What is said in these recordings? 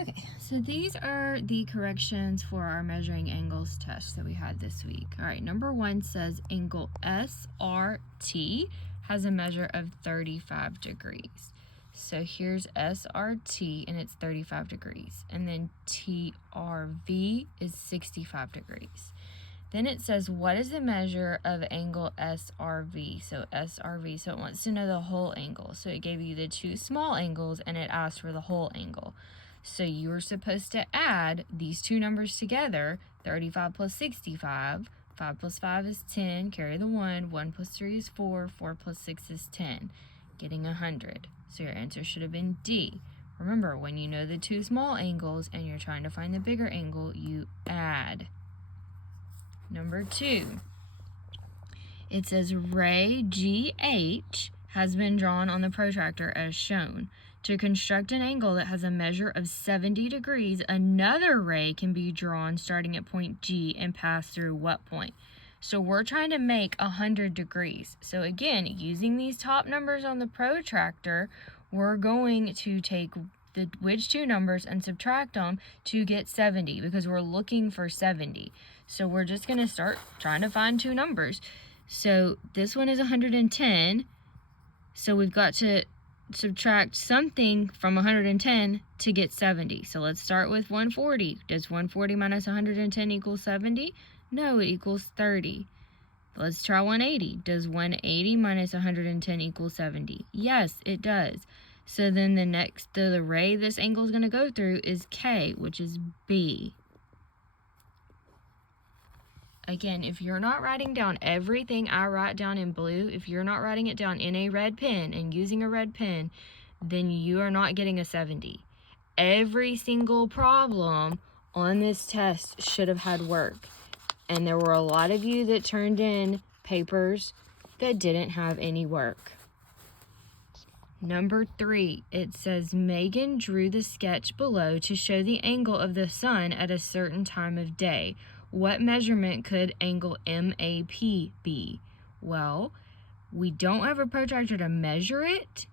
Okay, so these are the corrections for our measuring angles test that we had this week. All right, number 1 says angle SRT has a measure of 35 degrees. So here's SRT and it's 35 degrees. And then TRV is 65 degrees. Then it says, what is the measure of angle SRV? So SRV, so it wants to know the whole angle. So it gave you the two small angles and it asked for the whole angle. So you were supposed to add these two numbers together, 35 plus 65. 5 plus 5 is 10, carry the 1. 1 plus 3 is 4. 4 plus 6 is 10, getting 100. So your answer should have been D. Remember, when you know the two small angles and you're trying to find the bigger angle, you add. Number 2, it says ray GH has been drawn on the protractor as shown. To construct an angle that has a measure of 70 degrees, another ray can be drawn starting at point G and pass through what point? So we're trying to make 100 degrees. So again, using these top numbers on the protractor, we're going to take the which two numbers and subtract them to get 70 because we're looking for 70. So we're just going to start trying to find two numbers. So this one is 110. So we've got to subtract something from 110 to get 70. So let's start with 140. Does 140 minus 110 equal 70? No, it equals 30. Let's try 180. Does 180 minus 110 equal 70? Yes, it does. So then the ray this angle is going to go through is K, which is B. Again, if you're not writing down everything I write down in blue, if you're not writing it down in a red pen and using a red pen, then you are not getting a 70. Every single problem on this test should have had work. And there were a lot of you that turned in papers that didn't have any work. Number 3, it says Megan drew the sketch below to show the angle of the sun at a certain time of day. What measurement could angle MAP be? Well, we don't have a protractor to measure it,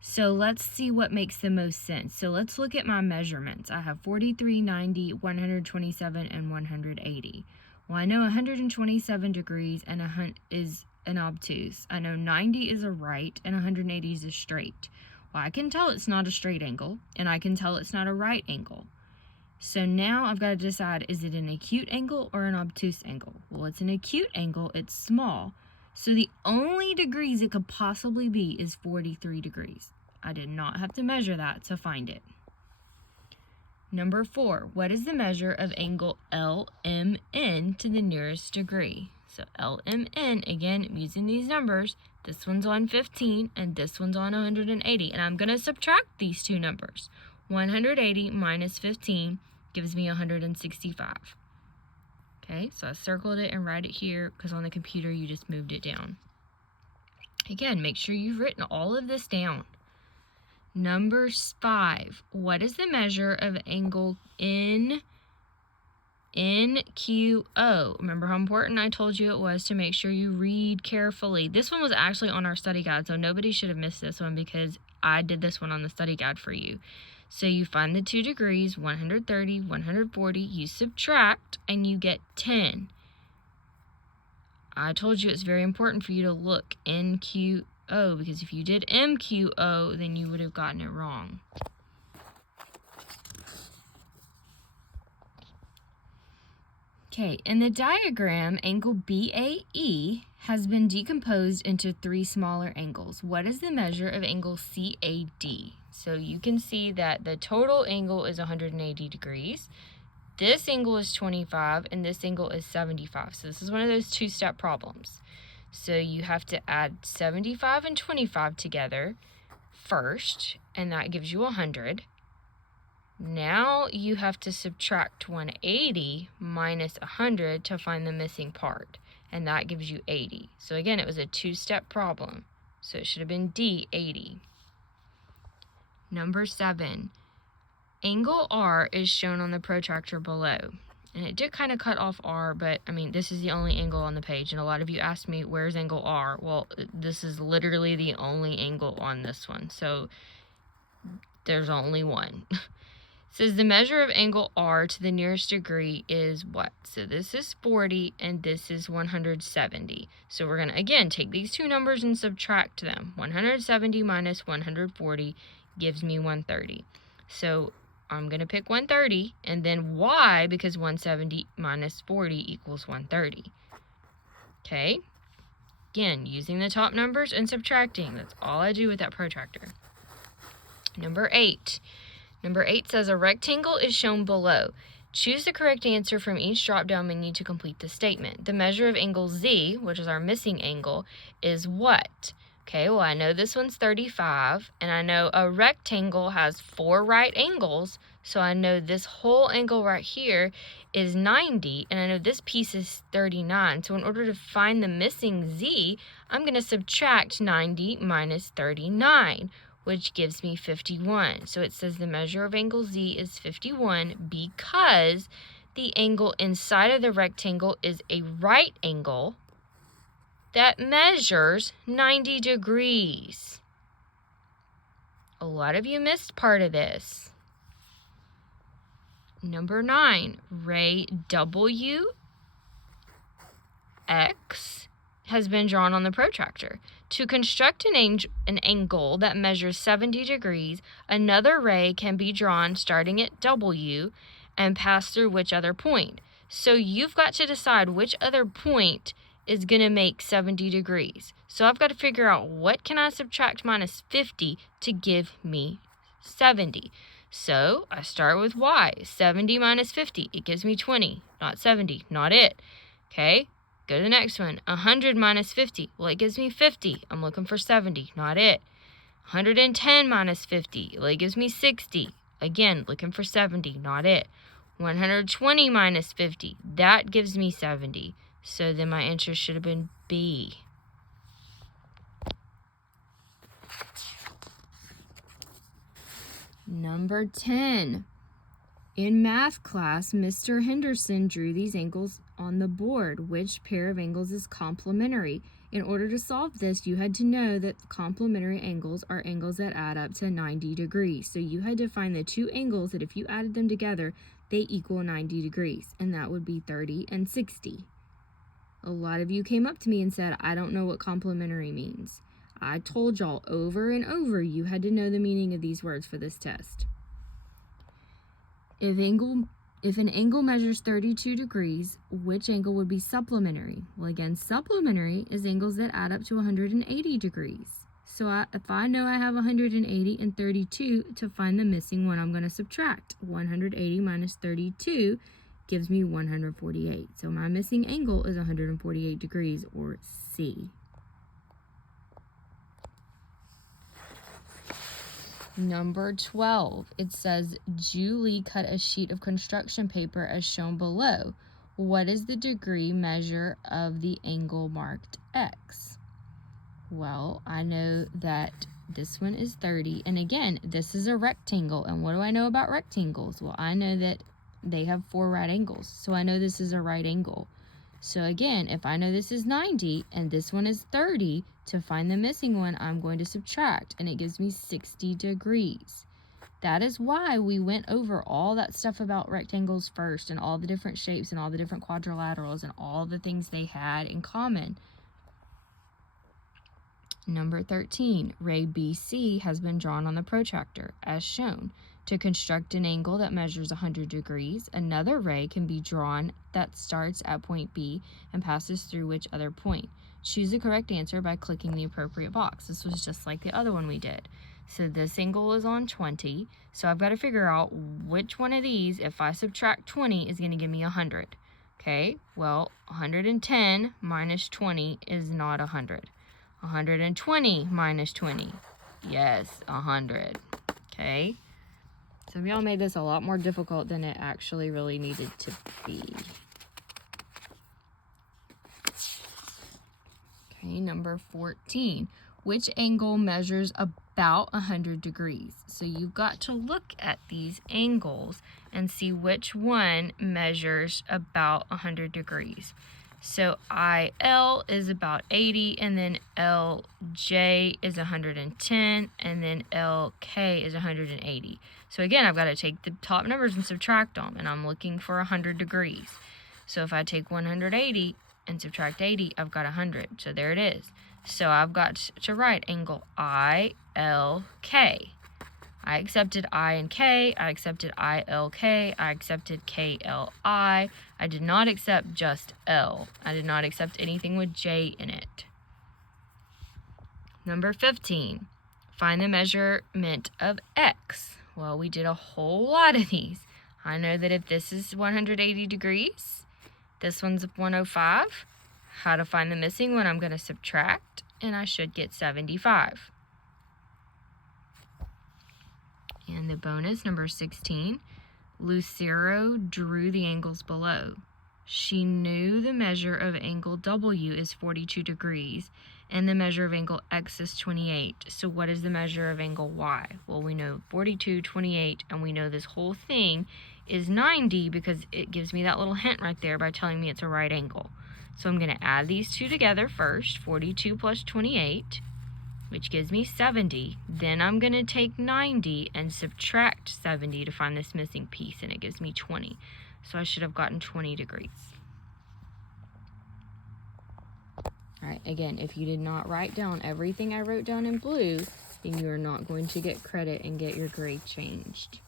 so let's see what makes the most sense. So let's look at my measurements. I have 43, 90, 127, and 180. Well, I know 127 degrees is an obtuse. I know 90 is a right and 180 is a straight. Well, I can tell it's not a straight angle, and I can tell it's not a right angle. So now I've got to decide, is it an acute angle or an obtuse angle? Well, it's an acute angle, it's small. So the only degrees it could possibly be is 43 degrees. I did not have to measure that to find it. Number 4, what is the measure of angle LMN to the nearest degree? So LMN, again, I'm using these numbers. This one's on 15 and this one's on 180. And I'm going to subtract these two numbers. 180 minus 15 gives me 165. Okay, so I circled it and write it here because on the computer you just moved it down. Again, make sure you've written all of this down. Number 5, what is the measure of angle NQO? Remember how important I told you it was to make sure you read carefully. This one was actually on our study guide, so nobody should have missed this one because I did this one on the study guide for you. So you find the 2 degrees, 130, 140, you subtract, and you get 10. I told you it's very important for you to look NQO, because if you did MQO, then you would have gotten it wrong. Okay, in the diagram, angle BAE has been decomposed into 3 smaller angles. What is the measure of angle CAD? So you can see that the total angle is 180 degrees. This angle is 25 and this angle is 75. So this is one of those two-step problems. So you have to add 75 and 25 together first, and that gives you 100. Now you have to subtract 180 minus 100 to find the missing part, and that gives you 80. So again, it was a two-step problem. So it should have been D, 80. Number 7, angle R is shown on the protractor below. And it did kind of cut off R, but I mean, this is the only angle on the page. And a lot of you asked me, where's angle R? Well, this is literally the only angle on this one. So there's only one. says the measure of angle R to the nearest degree is what? So this is 40 and this is 170. So we're going to, again, take these two numbers and subtract them. 170 minus 140 gives me 130. So I'm going to pick 130, and then y, because 170 minus 40 equals 130. Okay? Again, using the top numbers and subtracting. That's all I do with that protractor. Number 8. Number 8 says a rectangle is shown below. Choose the correct answer from each drop-down menu to complete the statement. The measure of angle Z, which is our missing angle, is what? Okay, well, I know this one's 35, and I know a rectangle has 4 right angles, so I know this whole angle right here is 90, and I know this piece is 39. So in order to find the missing Z, I'm going to subtract 90 minus 39, which gives me 51. So it says the measure of angle Z is 51 because the angle inside of the rectangle is a right angle that measures 90 degrees. A lot of you missed part of this. Number 9, ray WX has been drawn on the protractor. To construct an angle that measures 70 degrees, another ray can be drawn starting at W and pass through which other point. So you've got to decide which other point is going to make 70 degrees. So I've got to figure out what can I subtract minus 50 to give me 70. So I start with y. 70 minus 50, it gives me 20, not 70, not it. Okay, go to the next one. 100 minus 50, well, it gives me 50. I'm looking for 70, not it. 110 minus 50, well, it gives me 60. Again, looking for 70, not it. 120 minus 50, that gives me 70. So then my answer should have been B. Number 10. In math class, Mr. Henderson drew these angles on the board. Which pair of angles is complementary? In order to solve this, you had to know that complementary angles are angles that add up to 90 degrees. So you had to find the two angles that if you added them together, they equal 90 degrees, and that would be 30 and 60. A lot of you came up to me and said, I don't know what complementary means. I told y'all over and over you had to know the meaning of these words for this test. If an angle measures 32 degrees, which angle would be supplementary? Well, again, supplementary is angles that add up to 180 degrees. So if I know I have 180 and 32, to find the missing one, I'm going to subtract. 180 minus 32 gives me 148. So my missing angle is 148 degrees, or C. Number 12, it says Julie cut a sheet of construction paper as shown below. What is the degree measure of the angle marked X? Well, I know that this one is 30, and again, this is a rectangle, and what do I know about rectangles? Well, I know that they have 4 right angles, so I know this is a right angle. So again, if I know this is 90 and this one is 30, to find the missing one, I'm going to subtract, and it gives me 60 degrees. That is why we went over all that stuff about rectangles first, and all the different shapes and all the different quadrilaterals and all the things they had in common. Number 13, ray BC has been drawn on the protractor, as shown. To construct an angle that measures 100 degrees, another ray can be drawn that starts at point B and passes through which other point. Choose the correct answer by clicking the appropriate box. This was just like the other one we did. So this angle is on 20, so I've got to figure out which one of these, if I subtract 20, is going to give me 100. Okay, well, 110 minus 20 is not 100. 120 minus 20, yes, 100. Okay. Some of y'all made this a lot more difficult than it actually really needed to be. Okay, number 14. Which angle measures about 100 degrees? So you've got to look at these angles and see which one measures about 100 degrees. So IL is about 80, and then LJ is 110, and then LK is 180. So again, I've got to take the top numbers and subtract them, and I'm looking for 100 degrees. So if I take 180 and subtract 80, I've got 100. So there it is. So I've got to write angle ILK. I accepted I and K, I accepted ILK, I accepted KLI. I did not accept just L. I did not accept anything with J in it. Number 15, find the measurement of X. Well, we did a whole lot of these. I know that if this is 180 degrees, this one's 105. How to find the missing one, I'm going to subtract, and I should get 75. And the bonus, number 16, Lucero drew the angles below. She knew the measure of angle W is 42 degrees, and the measure of angle X is 28. So what is the measure of angle Y? Well, we know 42, 28, and we know this whole thing is 90 because it gives me that little hint right there by telling me it's a right angle. So I'm going to add these two together first, 42 plus 28, which gives me 70. Then I'm going to take 90 and subtract 70 to find this missing piece, and it gives me 20. So I should have gotten 20 degrees. All right, again, if you did not write down everything I wrote down in blue, then you are not going to get credit and get your grade changed.